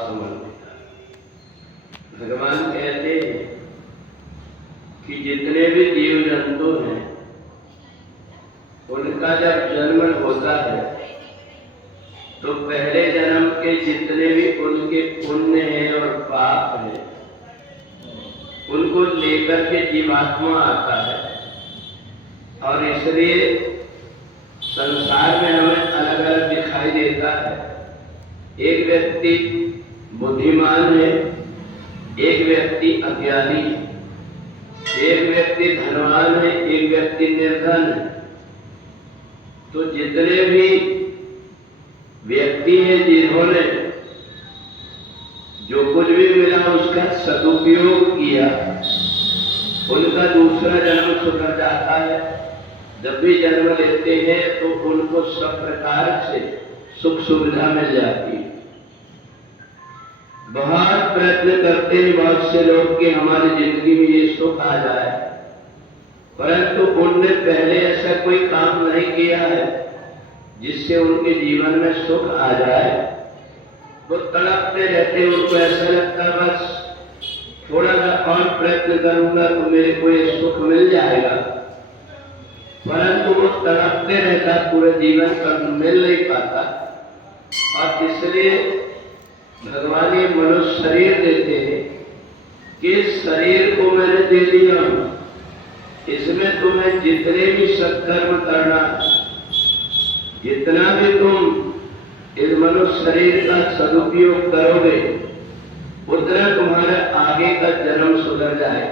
समर्पित है। भगवान कहते हैं कि जितने भी जीव जंतु हैं उनका जब जन्म होता है तो पहले जन्म के जितने भी उनके पुण्य हैं और पाप हैं उनको लेकर के जीवात्मा आता है। और इसलिए संसार में हमें अलग अलग दिखाई देता है। एक व्यक्ति बुद्धिमान है, एक व्यक्ति अज्ञानी है, एक व्यक्ति धनवान है, एक व्यक्ति निर्धन है। तो जितने भी व्यक्ति हैं जिन्होंने जो कुछ भी मिला उसका सदुपयोग किया उनका दूसरा जन्म सुधर जाता है। जब भी जन्म लेते हैं तो उनको सब प्रकार से सुख सुविधा मिल जाती है। बहुत प्रयत्न करते हैं बहुत से लोग कि हमारी जिंदगी में ये सुख आ जाए, परंतु उनने पहले ऐसा कोई काम नहीं किया है जिससे उनके जीवन में सुख आ जाए। वो तड़पते रहते, उनको ऐसा लगता बस थोड़ा सा और प्रयत्न करूंगा तो मेरे को ये सुख मिल जाएगा, परंतु वो तड़पते रहता, पूरे जीवन पर मिल नहीं पाता। और इसलिए भगवान ये मनुष्य शरीर देते हैं कि इस शरीर को मैंने दे दिया हूं, इसमें तुम्हें जितने भी सत्कर्म करना, जितना भी तुम इस मनुष्य शरीर का सदुपयोग करोगे उतना तुम्हारा आगे का जन्म सुधर जाए।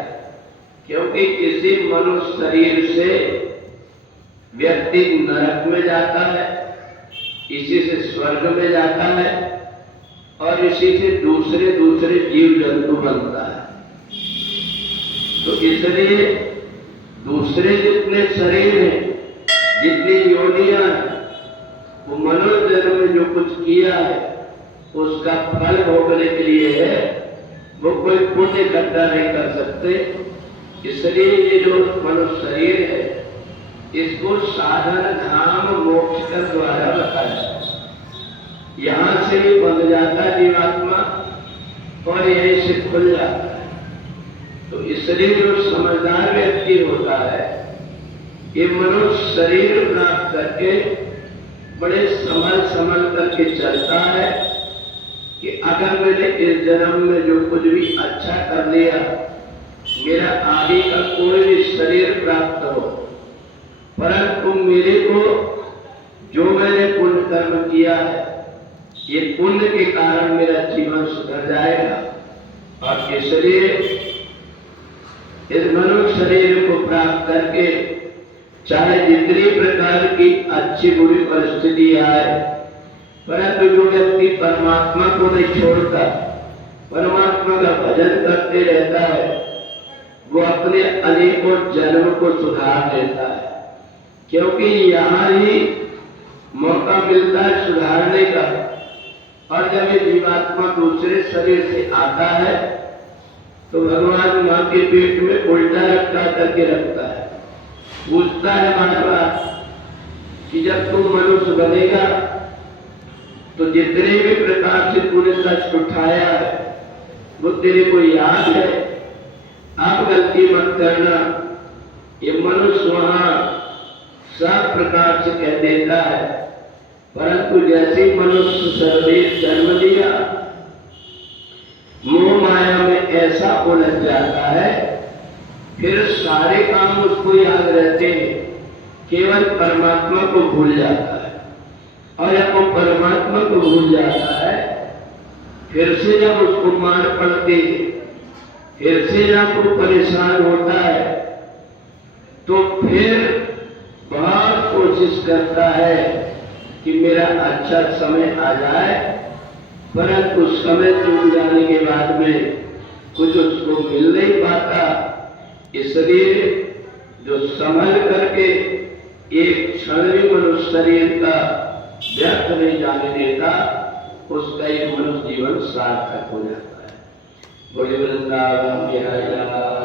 क्योंकि इसी मनुष्य शरीर से व्यक्ति नरक में जाता है, इसी से स्वर्ग में जाता है और इसी से दूसरे दूसरे जीव जंतु बनता है। तो इसलिए दूसरे जितने शरीर हैं, जितनी योनियां हैं, वो मनुष्य जन्म में जो कुछ किया है उसका फल भोगने के लिए है, वो कोई पुण्य इकट्ठा नहीं कर सकते। इसलिए ये जो मनुष्य शरीर है इसको साधन धाम मोक्ष का द्वारा बताया। यहाँ से ही बंध जाता है जीवात्मा और यहीं से खुल जाता है। तो इसलिए जो समझदार व्यक्ति होता है ये मनुष्य शरीर प्राप्त करके बड़े संभल करके चलता है कि अगर मैंने इस जन्म में जो कुछ भी अच्छा कर लिया, मेरा आगे का कोई भी शरीर प्राप्त हो, परंतु मेरे को जो मैंने पुण्य कर्म किया है ये पुण्य के कारण मेरा जीवन सुधर जाएगा। और इसलिए इस मनुष्य शरीर को प्राप्त करके चाहे जितनी प्रकार की अच्छी बुरी परिस्थिति आए, परंतु जो व्यक्ति परमात्मा को नहीं छोड़ता, परमात्मा का भजन करते रहता है, वो अपने अनेकों जन्म को सुधार देता है। क्योंकि यहाँ ही मौका मिलता है सुधारने का। और जब ये जीवात्मा दूसरे शरीर से आता है तो भगवान माँ के पेट में उल्टा रखा करके रखता है, पूछता है बार बार कि जब तुम मनुष्य बनेगा तो जितने भी प्रकार से तूने कष्ट उठाया है वो तेरे को याद है, आप गलती मत करना। ये मनुष्य वहां सब प्रकार से कह देता है, परंतु जैसे मनुष्य शरीर जन्म लिया मोह माया में ऐसा उलझ जाता है, फिर सारे काम उसको याद रहते हैं, केवल परमात्मा को भूल जाता है। और जब वो परमात्मा को भूल जाता है, फिर से जब उसको मार पड़ती है, फिर से जब वो परेशान होता है, तो फिर बहुत कोशिश करता है कि मेरा अच्छा समय आ जाए, परंतु समय चूक जाने के बाद में कुछ उसको मिल नहीं पाता। इसलिए जो संभल करके एक क्षण भी मनुष्य शरीर का व्यर्थ नहीं जाने देता, उसका एक मनुष्य जीवन सार्थक हो जाता है। बोले वृंदावन बिहारी लाल।